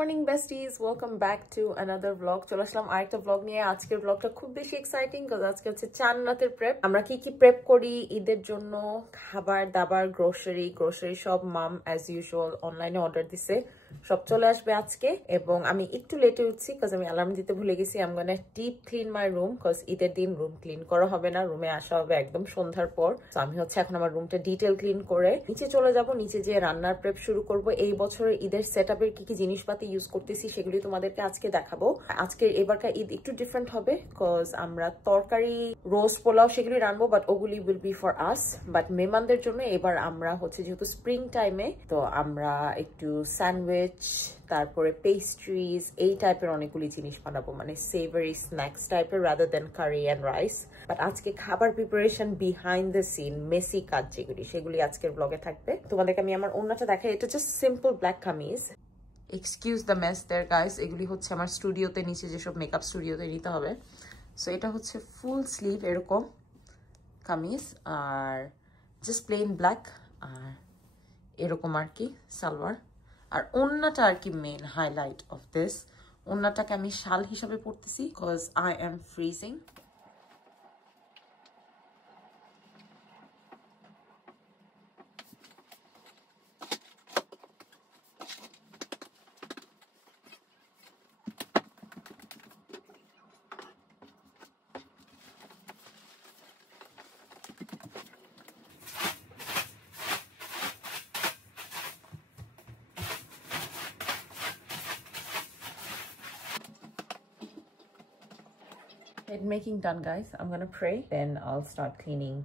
morning besties, welcome back to another vlog. চলে আসলাম আরেকটা vlog নিয়ে। আজকের vlogটা খুব বেশি এক্সাইটিং কারণ আজকে হচ্ছে চান রাতের প্রেপ। আমরা কি কি প্রেপ করি ঈদের জন্য, খাবার দাবার, গ্রোসারি সব মাম অ্যাজ ইউজুয়াল অনলাইনে অর্ডার দিছে, সব চলে আসবে আজকে। এবং আমি একটু লেটে উঠছি কারণ আমি অ্যালার্ম দিতে ভুলে গেছি। I am gonna deep clean my room কারণ ঈদের দিন রুম ক্লিন করা হবে না, রুমে আসা হবে একদম সন্ধ্যার পর। তো আমি হচ্ছে এখন আমার রুমটা ডিটেল ক্লিন করে নিচে চলে যাব, নিচে যে রান্নার প্রেপ শুরু করব। এই বছরের ঈদের সেটআপের কি কি জিনিসপাতি ইউজ করতেছি সেগুলি তোমাদেরকে আজকে দেখাবো। আজকে এবারকার ঈদ একটু ডিফারেন্ট হবে কজ আমরা তরকারি, রোস্ট, পোলাও সেগুলি রানবো, বাট ওগুলি will be for us. But মেহমানদের জন্য এবার আমরা হচ্ছে যেহেতু স্প্রিং টাইমে, তো আমরা একটু স্যান্ডউইচ, তারপরে পেস্ট্রিজ, এই টাইপের অনেকগুলি জিনিস বানাবো, মানে সেভারি স্ন্যাক্স টাইপের rather than curry and rice. But আজকে খাবার preparation behind the scene, messy কাজ যেগুলি, সেগুলি আজকের ব্লগে থাকবে। তোমাদেরকে আমি আমার ওন্নাটা দেখাই। এটা just simple black kameez, excuse the mess there guys. এগুলি হচ্ছে আমার স্টুডিওতে নিচে যেসব মেকআপ স্টুডিওতে নিতে হবে। সো এটা হচ্ছে ফুল স্লিভ এরকম কামিজ, আর জাস্ট প্লেন ব্ল্যাক, আর এরকম আর কি সালোয়ার। আর ওন্নাটা আর কি মেন হাইলাইট অফ দিস। ওন্নাটাকে আমি শাল হিসাবে পরতেছি because I am freezing. Head making done guys. I'm gonna pray, then I'll start cleaning.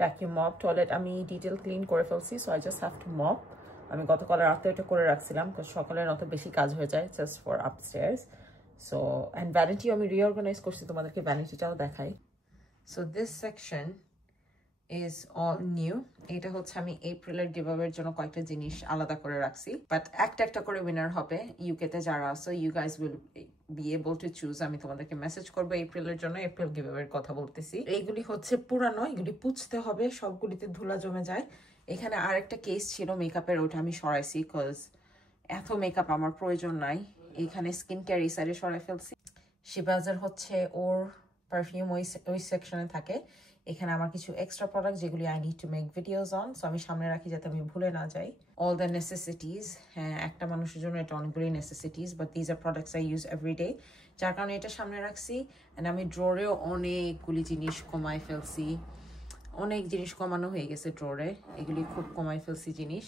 Vacuum mop, toilet আমি detail clean করে ফেলছি, so I just have to mop. আমি গতকাল রাতে এটা করে রাখছিলাম কারণ সকালে অত বেশি কাজ হয়ে যায় just for upstairs. So and vanity আমি reorganize করছি, তোমাদেরকে ভ্যানিটিটাও দেখাই। So this section is all new. এটা হচ্ছে আমি এপ্রিলের গিভঅ্যাওয়ের জন্য কয়েকটা জিনিস আলাদা করে রাখছি, বাট একটা একটা করে উইনার হবে। ইউকেতে যারা আছে you guys will be able to choose. আমি তোমাদেরকে মেসেজ করবো এপ্রিলের জন্য, এপ্রিল গিভঅ্যাওয়ের কথা বলতেছি। এইগুলি হচ্ছে পুরানো, এগুলি পুছতে হবে, সবগুলিতে ধুলা জমে যায়। এখানে আরেকটা কেস ছিল মেকআপের, ওটা আমি সরাইছি কজ এত মেকআপ আমার প্রয়োজন নাই। এখানে স্কিন কেয়ার এই সাইডে সরাই ফেলছি। শিবাজার হচ্ছে ওর পারফিউম ওই সেকশনে থাকে। এখানে আমার কিছু এক্সট্রা প্রোডাক্ট যেগুলি I need to make videos on, so আমি সামনে রাখি যাতে আমি ভুলে না যাই। অল দ্য নেসেসিটিস, হ্যাঁ একটা মানুষের জন্য এটা অনেকগুলি necessities, but these are products I use everyday, যার কারণে এটা সামনে রাখছি। অ্যান্ড আমি ড্রোরেও অনেকগুলি জিনিস কমাই ফেলছি, অনেক জিনিস কমানো হয়ে গেছে ড্রোরে, এগুলি খুব কমাই ফেলছি জিনিস।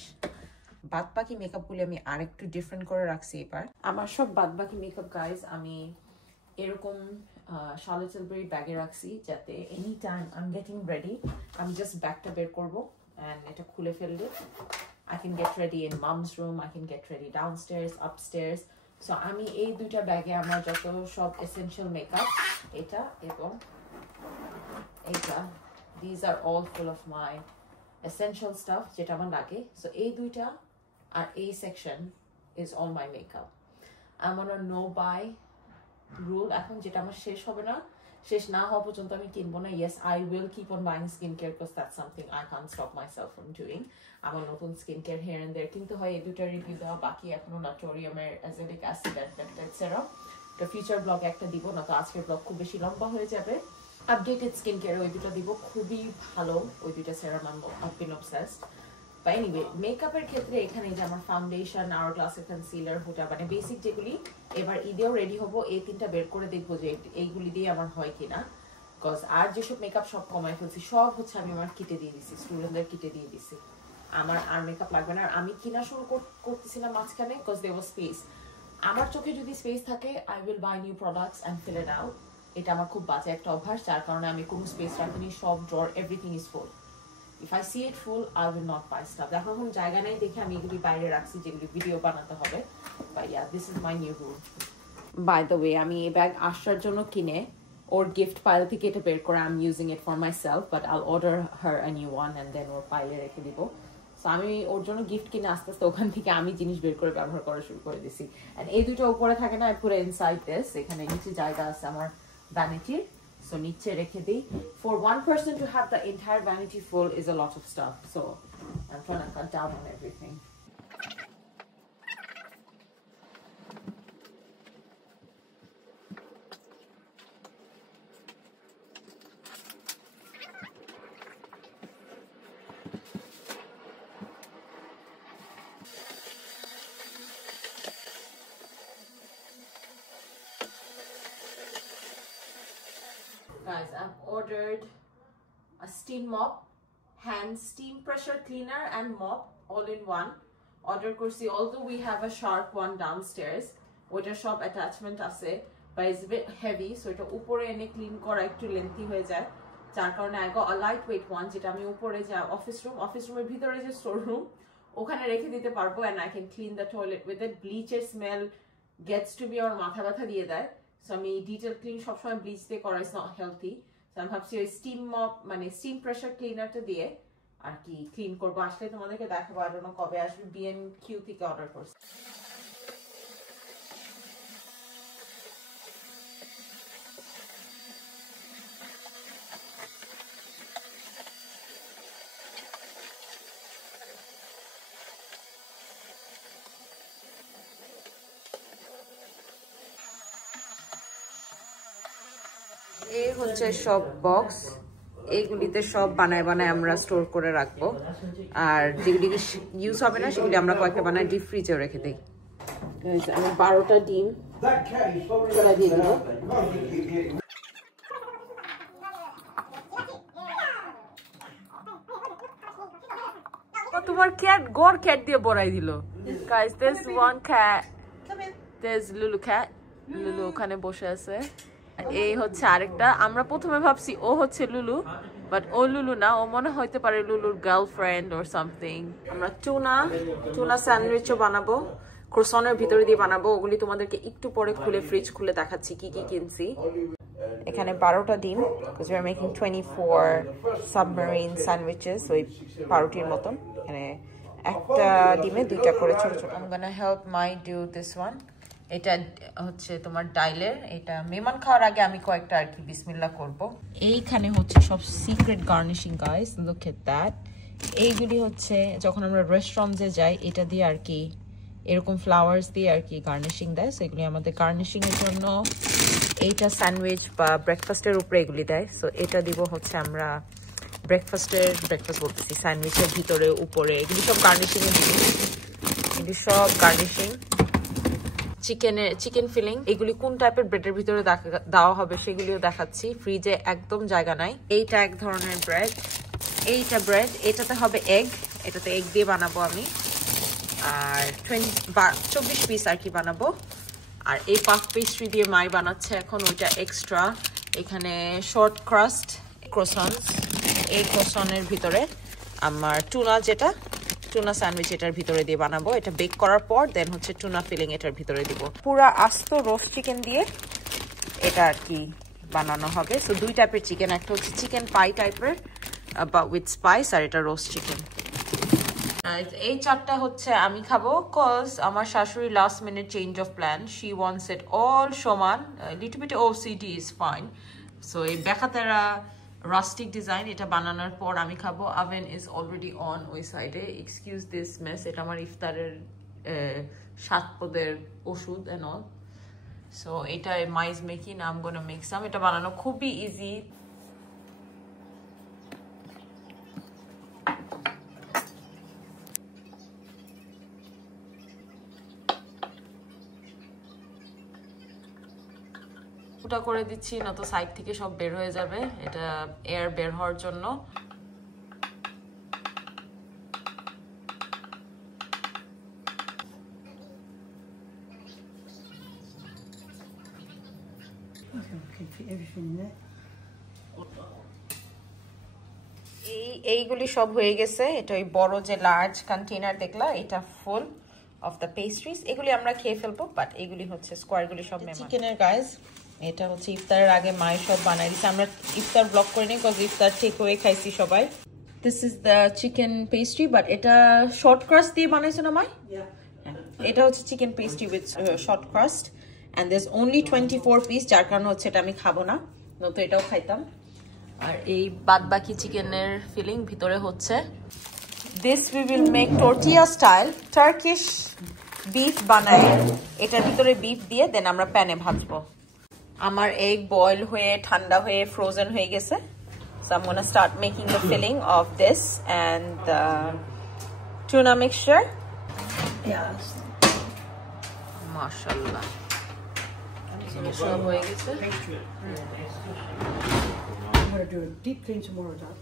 বাদবাকি মেকআপগুলি আমি আরেকটু ডিফারেন্ট করে রাখছি এবার। আমার সব বাদবাকি মেকআপ গাইজ আমি এরকম শার্লট টিলবারি ব্যাগে রাখছি যাতে any time I am getting ready, আমি জাস্ট ব্যাগটা বের করবো অ্যান্ড এটা খুলে ফেললে I can get ready in mum's room, I can get ready ডাউনস্টেয়ার্স, upstairs. So আমি এই দুইটা ব্যাগে আমার যত সব এসেনশিয়াল মেকআপ, এটা এবং এইটা, these are all full of my essential staff যেটা আমার লাগে। সো এই দুইটা আর এই section is all my makeup. আমার নো বাই রুল এখন, যেটা আমার শেষ হবে না, শেষ না হওয়া পর্যন্ত আমি কিনবো না। Yes I will keep on buying skin care because that's something I can't stop myself from doing. আমার নতুন স্কিন কেয়ার হেয়ার এন্ড দেয়ার কিনতে হয়, এই দুইটা রিভিউ দেওয়া বাকি এখনো, নাটোরিয়ামের অ্যাজেলিক অ্যাসিড এটসেট্রা। তো ফিউচার ব্লগ একটা দিব, না তো আজকের ব্লগ খুব বেশি লম্বা হয়ে যাবে। আপডেটেড স্কিন কেয়ার ওই দুটো দিব, খুবই ভালো ওই দুইটা সেরাম, আই বিন অবসেসড। বা এনিওয়ে মেকআপের ক্ষেত্রে এখানে যে আমার ফাউন্ডেশন, আওয়ারগ্লাসের কনসিলার, হুটা, মানে বেসিক যেগুলি এবার ঈদেও রেডি হবো, এই তিনটা বের করে দেখবো যে এইগুলি দিয়ে আমার হয় কিনা। বিকজ আর যেসব মেকআপ সব কমাই ফেলছি, সব হচ্ছে আমি আমার কিটে দিয়ে দিচ্ছি, স্টুডেন্টদের কিটে দিয়ে দিচ্ছি। আমার আর মেকআপ লাগবে না। আর আমি কিনা শুরু করতেছিলাম মাঝখানে বিকজ দেয়ার ওয়াজ স্পেস। আমার চোখে যদি স্পেস থাকে I will buy new products and fill it out. এটা আমার খুব বাজে একটা অভ্যাস, যার কারণে আমি কোনো স্পেস রাখিনি, সব drawer everything is full. If I see it full, I will not buy stuff. এখন জায়গা নেই দেখে আমি এগুলি বাইরে রাখছি যেগুলি ভিডিও বানাতে হবে। But yeah, this is my new rule. By the way, আমি এই ব্যাগ আসার জন্য কিনে ওর গিফট পাইল থেকে এটা বের করে I'm using it for myself, but I'll order her a new one and then ওর পাইলে রেখে দিব। সো আমি ওর জন্য গিফট কিনে আস্তে আস্তে ওখান থেকে আমি জিনিস বের করে ব্যবহার করা শুরু করে দিছি। And এই দুটো উপরে থাকে না, I put it inside this. এখানে নিচে জায়গা আছে আমার ভ্যানিটির, so নিচে রেখে দিই। For one person to have the entire vanity full is a lot of stuff, so I'm trying to cut down on everything. steam mop, hand steam pressure cleaner and mop all in one. Order korsi, although we have a sharp one downstairs, ওটা সব attachment আছে, but it's a bit heavy, so এটা উপরে এনে clean করা একটু lengthy হয়ে যায়, যার কারণে I got a lightweight one যেটা আমি উপরে যে office room এর ভিতরে যে store room ওখানে রেখে দিতে পারবো, and I can clean the toilet with it. Bleacher smell gets to be আমার মাথা ব্যথা দিয়ে দেয়, so আমি detail clean সবসময় bleach দিয়ে করা is not healthy, so আমি ভাবছি ওই steam mop মানে steam pressure cleaner টা দিয়ে আর কি ক্লিন করবো। আসলে তোমাদেরকে দেখাবো, I don't know কবে আসবে, B&Q থেকে অর্ডার করছি। এই হচ্ছে সব বক্স, এইগুলিতে সব বানায় বানায় আমরা স্টোর করে রাখবো, আর যেগুলি ইউজ হবে না সেগুলি আমরা কয়েকটা বানায় ডিপ ফ্রিজে রেখে দিই। আমি 12টা ডিম দিয়ে দিব। তোমার ক্যাট গড় ক্যাট দিয়ে বড়াই দিল। Guys, there's one cat, there's Lulu cat, Lulu ওখানে বসে আছে। এই হচ্ছে আরেকটা, আমরা প্রথমে ভাবছি ও হচ্ছে লুলু, বাট ও লুলু না, ও মনে হইতে পারে লুলুর গার্লফ্রেন্ড অর সামথিং। আমরা টুনা স্যান্ডউইচও বানাবো, ক্রোসনের ভিতরে দিয়ে বানাবো, ওগুলি তোমাদেরকে একটু পরে খুলে ফ্রিজ খুলে দেখাচ্ছি কি কি কিনছি। এখানে 12টা ডিম, because we are making 24 submarine sandwiches, ওই পাউরুটির মতন। এখানে একটা ডিমে 2টা করে ছোট ছোট। I'm gonna help my do this one. এটা হচ্ছে তোমার ডাইলের, এটা মেহমান খাওয়ার আগে আমি কয়েকটা আর কি বিসমিল্লাহ করব। এইখানে হচ্ছে সব secret garnishing guys, look at that. এইগুলি হচ্ছে যখন আমরা রেস্টুরেন্টে যাই এটা দিয়ে আর কি এরকম ফ্লাওয়ার্স দিয়ে আর কি গার্নিশিং দেয়, সো এগুলি আমাদের গার্নিশিং এর জন্য। এইটা স্যান্ডউইচ বা ব্রেকফাস্টের উপরে এগুলি দেয়, সো এটা দিব হচ্ছে আমরা ব্রেকফাস্ট বলতেছি, স্যান্ডউইচের ভিতরে উপরে, এগুলি সব গার্নিশিং এর জিনিস, এগুলি সব গার্নিশিং। চিকেন ফিলিং, এগুলি কোন টাইপের ব্রেডের ভিতরে দেওয়া হবে সেগুলিও দেখাচ্ছি, ফ্রিজে একদম জায়গা নাই। এইটা এক ধরনের ব্রেড, এইটা ব্রেড, এটাতে হবে এগ, এটাতে এগ দিয়ে বানাবো আমি, আর 24 পিস আর কি বানাবো। আর এই পাফ পেস্ট্রি দিয়ে মাই বানাচ্ছে এখন, ওইটা এক্সট্রা। এখানে শর্ট ক্রাস্ট ক্রোসন্স, এই ক্রোসনের ভিতরে আমার টুনা স্যান্ডউইচ এটার ভিতরে দিয়ে বানাবো, এটা বেক করার পর দেন হচ্ছে টুনা ফিলিং এটার ভিতরে দিব। পুরা আস্ত রোস্ট চিকেন দিয়ে এটা আর কি বানানো হবে। সো 2 টাইপের চিকেন, একটা হচ্ছে চিকেন পাই টাইপের বা উইথ স্পাইস, আর এটা রোস্ট চিকেন। এই 4টা হচ্ছে আমি খাবো, কজ আমার শাশুড়ি last minute change of plan, she wants it all সমান, little bit OCD is fine. So এই বেখাতেরা রাস্টিক ডিজাইন এটা বানানোর পর আমি খাবো। ওভেন ইজ অলরেডি অন ওই সাইডে, এক্সকিউজ দিস মেস, এটা আমার ইফতারের 7 পদের ওষুধ এন্ড অল। সো এটা মাইজ making, I am gonna make some. এটা বানানো খুবই ইজি। ফুটা করে দিচ্ছি, না তো সাইড থেকে সব বের হয়ে যাবে, এটা এয়ার বের হওয়ার জন্য। এইগুলি সব হয়ে গেছে, এটা ওই বড় যে লার্জ কন্টেইনার দেখলা, এটা ফুল অফ দ্য পেস্ট্রিজ, এগুলি আমরা খেয়ে ফেলবো, বাট এগুলি হচ্ছে স্কোয়ারগুলি সব চিকেনের গাইস। এটা হচ্ছে ইফতারের আগে মায়ের সব বানাই দিচ্ছে, আমরা ইফতার ব্লগ করে নিই কজ ইফতার টেক ওয়ে খাইছি সবাই। This is the chicken pastry, but এটা শর্ট ক্রাস্ট দিয়ে বানাইছে না মাই? এটা হচ্ছে chicken pastry with short crust, and this only 24 piece, যার কারণে হচ্ছে এটা আমি খাবো না, নয়তো এটাও খাইতাম। আর এই বাদ বাকি চিকেনের ফিলিং ভিতরে হচ্ছে this we will make tortilla style Turkish beef বানায়, এটার ভিতরে বিফ দিয়ে দেন আমরা প্যানে ভাজবো। আমার এগ বয়েল হয়ে ঠান্ডা হয়ে ফ্রোজেন হয়ে গেছে, so I'm gonna start making the filling of this and the tuna mixture. Yes. Mashallah. সব হয়ে গেছে। how to do a deep clean tomorrow, Dad.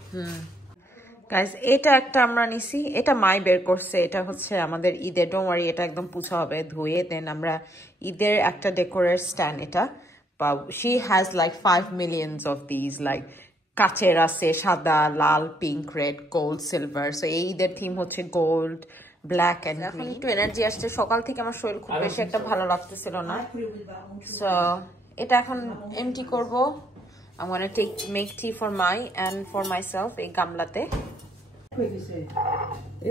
Guys এটা একটা আমরা নিছি, এটা মাই বের করছে, এটা হচ্ছে আমাদের ঈদের, ডোন্ট ওয়ারি, এটা একদম পুছা হবে ধুয়ে, দেন আমরা ঈদের একটা ডেকোরের স্ট্যান্ড, এটা she has like 5 millions of this, like কাচের আছে সাদা, লাল, pink, red, gold, silver. So এই ঈদের থিম হচ্ছে গোল্ড, ব্ল্যাক এন্ড এখন একটু এনার্জি আসছে, সকাল থেকে আমার শরীর খুব বেশি একটা ভালো লাগতেছিল না। সো এটা এখন এমটি করব। I'm gonna make tea for and for myself এই গামলাতে।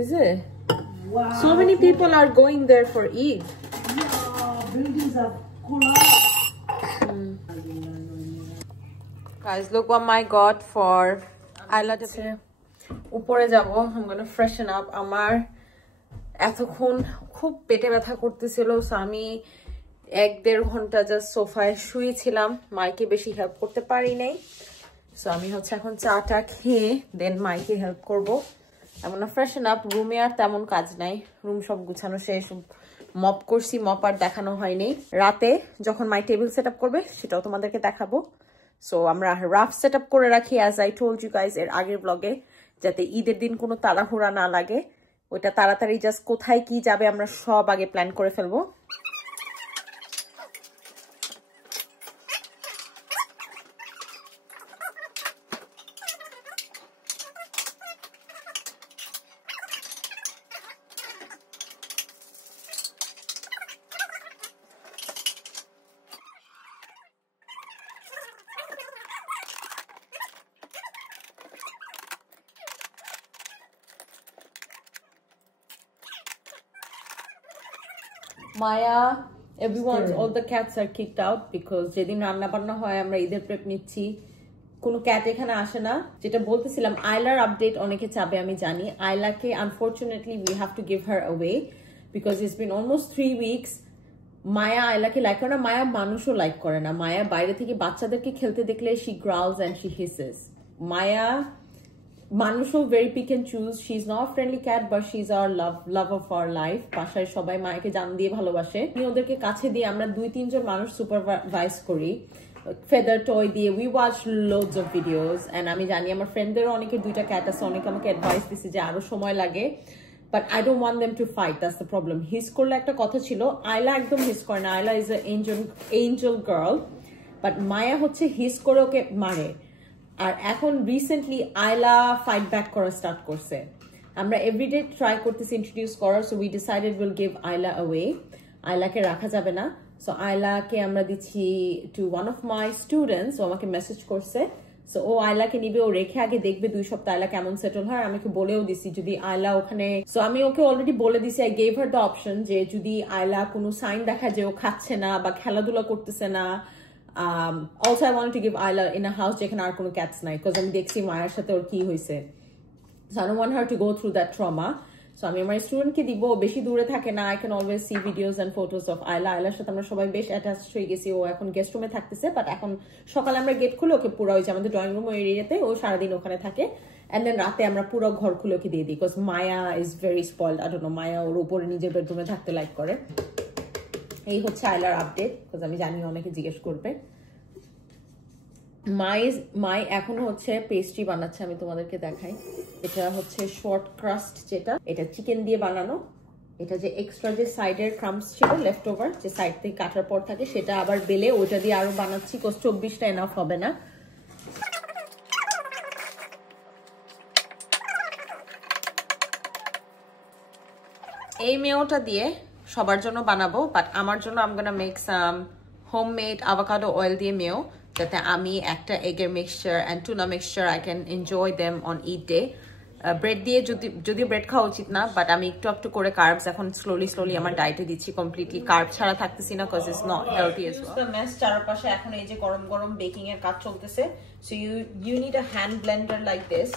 Is it? Wow. So many people are going there for Eid. Buildings are cool. Guys, look what I got for Ayla. উপরে যাব, I'm gonna freshen up. আমার এতক্ষণ খুব পেটে ব্যথা করতেছিল, so আমি 1-1.5 ঘন্টা জাস্ট সোফায় শুয়েছিলাম, মাইকে বেশি হেল্প করতে পারি নাই। সো আমি হচ্ছে এখন চাটা খেয়ে দেন মাইকে হেল্প করবো। এমন ফ্রেশন আপ, রুমে আর তেমন কাজ নাই, রুম সব গুছানো শেষ, মপ করছি, মপ আর দেখানো হয়নি। রাতে যখন মাই টেবিল সেট আপ করবে সেটাও তোমাদেরকে দেখাবো। সো আমরা রাফ সেট আপ করে রাখি, as I told you guys এর আগের ব্লগে, যাতে ঈদের দিন কোনো তাড়াহুড়া না লাগে। ওইটা তাড়াতাড়ি জাস্ট কোথায় কি যাবে আমরা সব আগে প্ল্যান করে ফেলবো। Maya, everyone's, all the cats are kicked out because যেদিন রান্না বান্না হয় আমরা ঈদের প্রেপ নিচ্ছি, কোনো ক্যাট এখানে আসে না। যেটা বলতেছিলাম, আইলার আপডেট অনেকে চাবে আমি জানি। আইলাকে unfortunately we have to give her away because it's been almost 3 weeks. Maya আইলাকে লাইক করে না, মায়া মানুষও লাইক করে না। মায়া বাইরে থেকে বাচ্চাদেরকে খেলতে দেখলে she growls and she hisses. মায়া মানুষও very pick and choose. She's not a friendly cat, but she's our love of our life. বাসায় সবাই মায়াকে জান দিয়ে ভালোবাসে। ওদেরকে কাছে দিয়ে আমরা 2-3 জন মানুষ সুপারভাইজ করি, ফেদার টয় দিয়ে। we watch loads of videos and আমি জানি আমার ফ্রেন্ডদেরও অনেকের 2টা ক্যাট আছে, অনেকে আমাকে অ্যাডভাইস দিছে যে আরো সময় লাগে, but I don't want them to fight. That's the problem. হিস করলে একটা কথা ছিল, আইলা একদম হিস করে না, আইলা is an angel girl, but মায়া হচ্ছে হিস করে ওকে মারে। আর এখন রিসেন্টলি আইলা ফাইট ব্যাক করা স্টার্ট করছে। আমরা এভরিডে ট্রাই করতেছি ইন্ট্রোডিউস করার, so we decided will give Aila away. আইলাকে রাখা যাবে না, সো আইলাকে আমরা দিচ্ছি to one of my students. ও আমাকে মেসেজ করছে, সো ও আইলাকে নিবে, ও রেখে আগে দেখবে 2 সপ্তাহ আইলা কেমন সেটেল হয়। আমি ওকে বলেও দিছি যদি আইলা ওখানে, সো আমি ওকে অলরেডি বলে দিছি, I gave her the option যে যদি আইলা কোনো সাইন দেখা যে ও খাচ্ছে না বা খেলাধুলা করতেছে না, also I wanted to give Ayla in a house যেখানে আর কোনো ক্যাটস নাই, because আমি দেখছি মায়ের সাথে ওর কি হয়েছে। So I don't want her to go through that trauma. So আমি আমার স্টুডেন্টকে দিব, বেশি দূরে থাকে না, I can always see videos and photos of Ayla. আইলার সাথে আমরা সবাই বেশ অ্যাটাচড হয়ে গেছি। ও এখন গেস্ট রুমে থাকতেছে, বাট এখন সকালে আমরা গেট খুলে ওকে পুরো হয়েছে আমাদের ড্রয়িং রুম এরিয়াতে, ও সারাদিন ওখানে থাকে, অ্যান্ড দেন রাতে আমরা পুরো ঘর খুলে ওকে দিয়ে দিই, because Maya is very spoiled. I don't know, Maya ওর উপরে নিজের বেডরুমে থাকতে লাইক করে। এই হচ্ছে আইলার আপডেট, বিকজ আমি জানি অনেকে জিজ্ঞেস করবে। মাই এখন হচ্ছে পেস্ট্রি বানাচ্ছে, আমি তোমাদেরকে দেখাই। এটা হচ্ছে শর্ট ক্রাস্ট, যেটা এটা চিকেন দিয়ে বানানো। এটা যে এক্সট্রা যে সাইডের ক্রাম্পস ছিল লেফট ওভার, যে সাইড থেকে কাটার পর থাকে, সেটা আবার বেলে ওটা দিয়ে আরো বানাচ্ছি, বিকজ 24টা এনাফ হবে না। এই মেয়োটা দিয়ে সবার জন্য বানাবো, বাট আমার জন্য I'm gonna make some homemade avocado oil দিয়ে মেয়ো, যাতে আমি একটা এগের mixture and tuna mixture I can enjoy them on Eid day. Bread দিয়ে যদিও ব্রেড খাওয়া উচিত না, বাট আমি একটু করে কার্বস এখন স্লোলি আমার ডায়েটে দিচ্ছি, কমপ্লিটলি কার্ব ছাড়া থাকতেছি না, cause it's not healthy as well. Mess চারপাশে এখন এই যে গরম বেকিং এর কাজ চলতেছে, so you need a hand blender like this.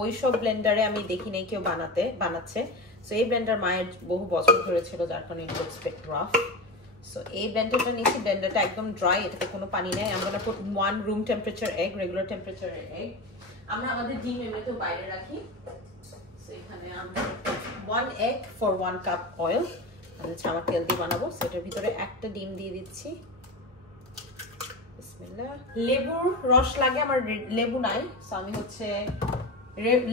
ওইসব ব্লেন্ডারে আমি দেখি নাই কেউ বানাচ্ছে। সো এই ব্লেন্ডার মায়ের বহু বছর ধরে ছিল, যার কারণে it looks bit rough. So এই ব্লেন্ডারটা নিচ্ছি, ব্লেন্ডারটা একদম ড্রাই, এটাতে কোনো পানি নেই। আমরা put 1 room temperature egg, regular টেম্পারেচারের এগ। আমরা আমাদের ডিম এমনিতেও বাইরে রাখি। সো এখানে আমরা 1 egg for 1 cup oil, আমি ছামা তেল দিয়ে বানাবো। সেটার ভিতরে একটা ডিম দিয়ে দিচ্ছি, লেবুর রস লাগে, আমার লেবু নাই, সো আমি হচ্ছে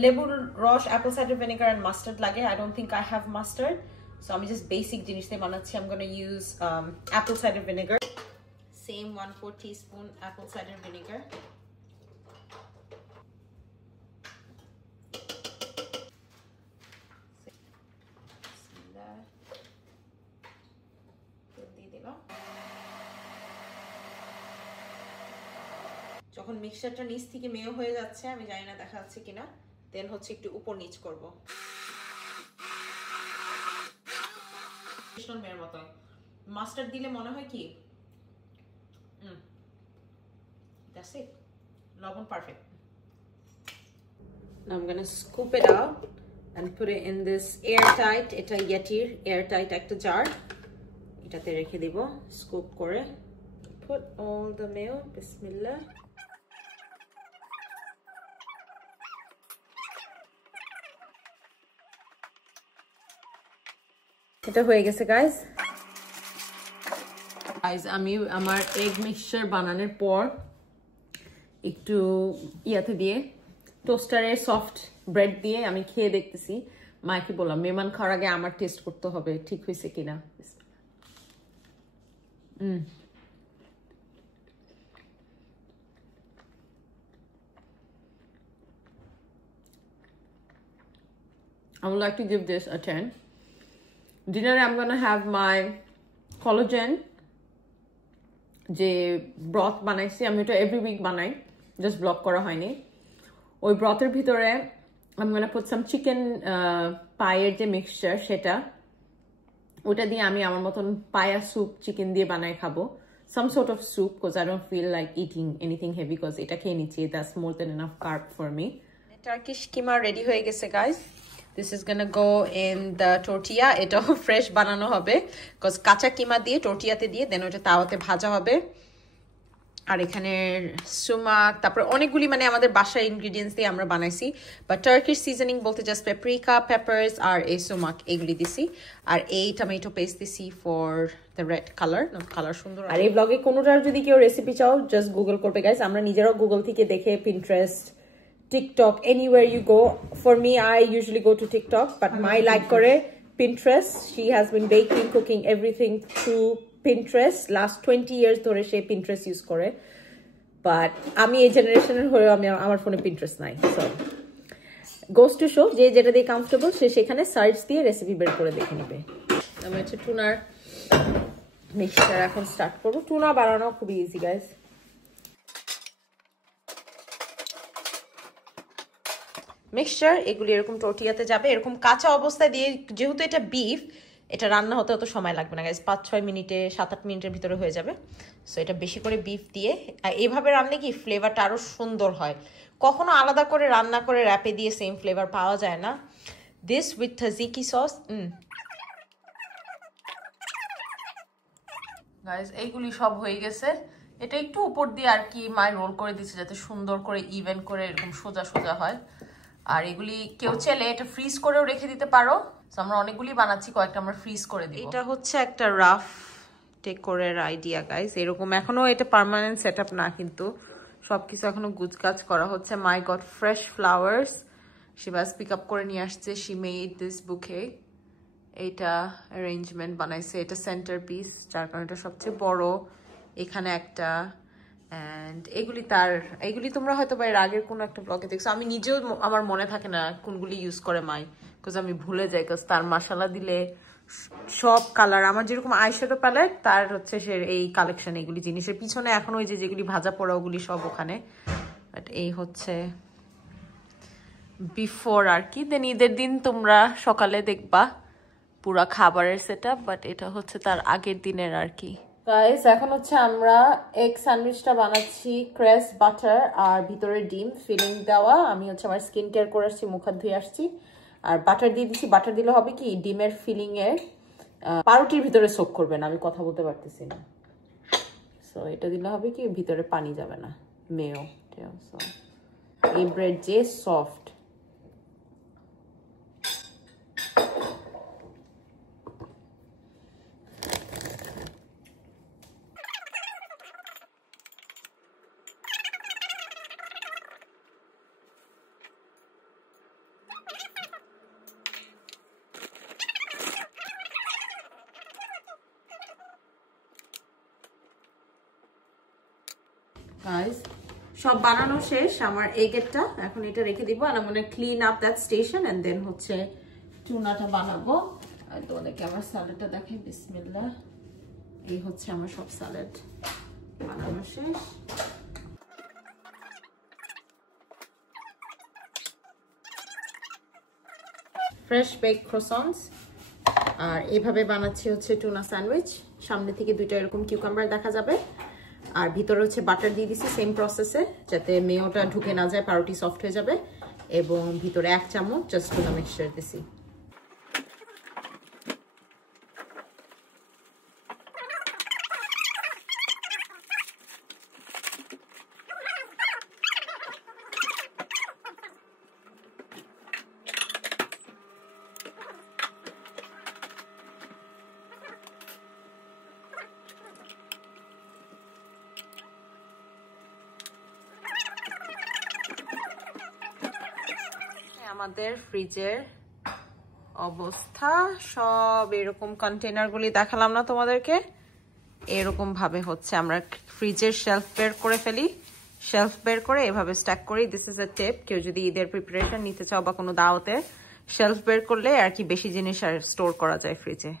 লেবুর রস, apple cider vinegar and mustard লাগে. I don't think I have mustard, so আমি just basic জিনিস দিয়ে বানাচ্ছি. I'm gonna use apple cider vinegar. Same 1/4 teaspoon apple cider vinegar. যখন মিক্সচারটা নিচ থেকে মেয় হয়ে যাচ্ছে, আমি জানি না দেখা যাচ্ছে কিনা, দেন হচ্ছে একটু উপর নিচ করব। ভীষণ মেয়ের মতো মাস্টার্ড দিলে মনে হয় কি that's it, লবণ perfect. Now I'm gonna scoop it out and put it in this airtight, এটা Yetiর airtight একটা jar, এটাতে রেখে দিব স্কুপ করে। Put all the mayo, bismillah. এটা হয়ে গেছে গাইস। আমি আমার এগ মিক্সচার বানানোর পর একটু ইয়াতে দিয়ে টোস্টারে সফট ব্রেড দিয়ে আমি খেয়ে দেখতেছি। মাকে বললাম মেহমান খাওয়ার আগে আমার টেস্ট করতে হবে ঠিক হয়েছে কিনা। I would like to give this a 10. Dinner I'm gonna have my collagen যে ব্রথ বানাইছি, আমি এটা এভরি উইক বানাই, জাস্ট ব্লক করা হয়নি। ওই ব্রথের ভিতরে I'm gonna put some chicken পায়ের যে মিক্সচার, সেটা ওটা দিয়ে আমি আমার মতন পায়া স্যুপ চিকেন দিয়ে বানাই খাবো, some sort of soup, because I don't feel like eating anything heavy, because এটা খেয়ে নিচ্ছি, that's more than enough carb for me. Turkish keema ready হয়ে গেছে guys. This is gonna go in the tortilla. এটাও fresh বানানো হবে, because কাঁচা কিমা দিয়ে tortillaতে দিয়ে দেন ওটা তাওয়াতে ভাজা হবে। আর এখানে সুমাক, তারপরে অনেকগুলি মানে আমাদের বাসার ইনগ্রেডিয়েন্টস দিয়ে আমরা বানাইছি, বাট টার্কিশ সিজনিং বলতে জাস্ট পেপরিকা, পেপারস আর এই সুমাক এগুলি দিছি, আর এই টমেটো পেস্ট দিছি for the red colour, colour সুন্দর। আর এই ব্লগে কোনোটার যদি কেউ রেসিপি চাও জাস্ট গুগল করবে গাইস, আমরা নিজেরাও গুগল থেকে দেখে Pinterest, TikTok, anywhere you go. For me, I usually go to TikTok, but my like kore Pinterest. She has been baking, cooking, everything through Pinterest. Last 20 years dhore she Pinterest use kore. But ami ei generation er hoye ami amar phone e Pinterest nai. So goes to show je jeta diye comfortable she sekhane search diye recipe ber kore dekhe nibe. Ami hocche tunar mixture ekhon start korbo. Tuna banano khub easy guys. Mixture এগুলি এরকম টর্টিয়াতে যাবে, এরকম কাঁচা অবস্থায় দিয়ে, যেহেতু এটা beef, এটা রান্না হতে অত সময় লাগবে না গাইস, 5-6 মিনিটে 7-8 মিনিটের ভিতরে হয়ে যাবে। সো এটা বেশি করে বিফ দিয়ে, আর এইভাবে রান্না কি ফ্লেভারটা আরো সুন্দর হয়, কখনো আলাদা করে রান্না করে র্যাপে দিয়ে সেম ফ্লেভার পাওয়া যায় না। This with tzatziki sauce. Guys এইগুলি সব হয়ে গেছে, এটা একটু উপর দিয়ে আর কি মাই রোল করে দিচ্ছে যাতে সুন্দর করে ইভেন করে এরকম সোজা সোজা হয়। আর এগুলি কেউ চাইলে এটা ফ্রিজ করেও রেখে দিতে পারো, আমরা অনেকগুলি বানাচ্ছি, কয়েকটা আমরা ফ্রিজ করে দিই। এটা হচ্ছে একটা রাফ ডেকোরের আইডিয়া গাইস, এরকম এখনো এটা পার্মানেন্ট সেটআপ না, কিন্তু সবকিছু এখনো গুজগাজ করা হচ্ছে। My God fresh flowers, she বাস পিক আপ করে নিয়ে আসছে, শি মেড দিস বুকে, এইটা অ্যারেঞ্জমেন্ট বানাইছে, এটা সেন্টার পিস, যার কারণে এটা সবচেয়ে বড়। এখানে একটা, অ্যান্ড এগুলি তোমরা হয়তো বা এর আগের কোনো একটা ব্লগে দেখছো, আমি নিজেও আমার মনে থাকে না কোনগুলি ইউজ করে মাই, বিকজ আমি ভুলে যাই, বিকজ তার মশলা দিলে সব কালার, আমার যেরকম আইশ্যাডো প্যালেট তার হচ্ছে সে এই কালেকশন, এগুলি জিনিসের পিছনে এখন ওই যেগুলি ভাজা পোড়া ওগুলি সব ওখানে। বাট এই হচ্ছে বিফোর আর কি, দেন ঈদের দিন তোমরা সকালে দেখবা পুরা খাবারের সেটআপ, বাট এটা হচ্ছে তার আগের দিনের আর কি। গাইস এখন হচ্ছে আমরা এগ স্যান্ডউইচটা বানাচ্ছি, ক্রেস বাটার আর ভিতরে ডিম ফিলিং দেওয়া। আমি হচ্ছে আমার স্কিন কেয়ার করে আসছি, মুখ হাত ধুয়ে আসছি, আর বাটার দিয়ে দিচ্ছি। বাটার দিলে হবে কি ডিমের ফিলিং এর পাউরুটির ভিতরে সোক করবে না, আমি কথা বলতে পারতেছি না। সো এটা দিলে হবে কি ভিতরে পানি যাবে না, মেয়। সো এই ব্রেড যে সফট, গাইস সব বানানো শেষ আমার এগেরটা, এখন এটা রেখে দিব আর আমি clean up that station and then হচ্ছে টুনাটা বানাবো। আর তোমাদেরকে আমার স্যালাডটা দেখাই, বিসমিল্লাহ। এই হচ্ছে আমার সব স্যালাড বানানো শেষ। ফ্রেশ বেক ক্রোসন্স, আর এইভাবে বানাচ্ছি হচ্ছে টুনা স্যান্ডউইচ। সামনে থেকে দুইটা এরকম কিউকাম্বার দেখা যাবে, আর ভিতরে হচ্ছে বাটার দিয়ে দিছি সেম প্রসেসে, যাতে মেয়োটা ঢুকে না যায়, পাউরুটি সফট হয়ে যাবে। এবং ভিতরে 1 চামচ জাস্ট টুনা মিক্সচার দিছি। আমাদের ফ্রিজের অবস্থা সব এরকম, কন্টেনারগুলি দেখালাম না তোমাদেরকে, এরকম ভাবে হচ্ছে আমরা ফ্রিজের শেলফ বের করে ফেলি। শেলফ বের করে এভাবে স্ট্যাক করি। দিস ইজ আ টিপ, কেউ যদি ঈদের প্রিপারেশন নিতে চাও বা কোনো দাওয়াতে, শেলফ বের করলে আর কি বেশি জিনিস আর স্টোর করা যায় ফ্রিজে।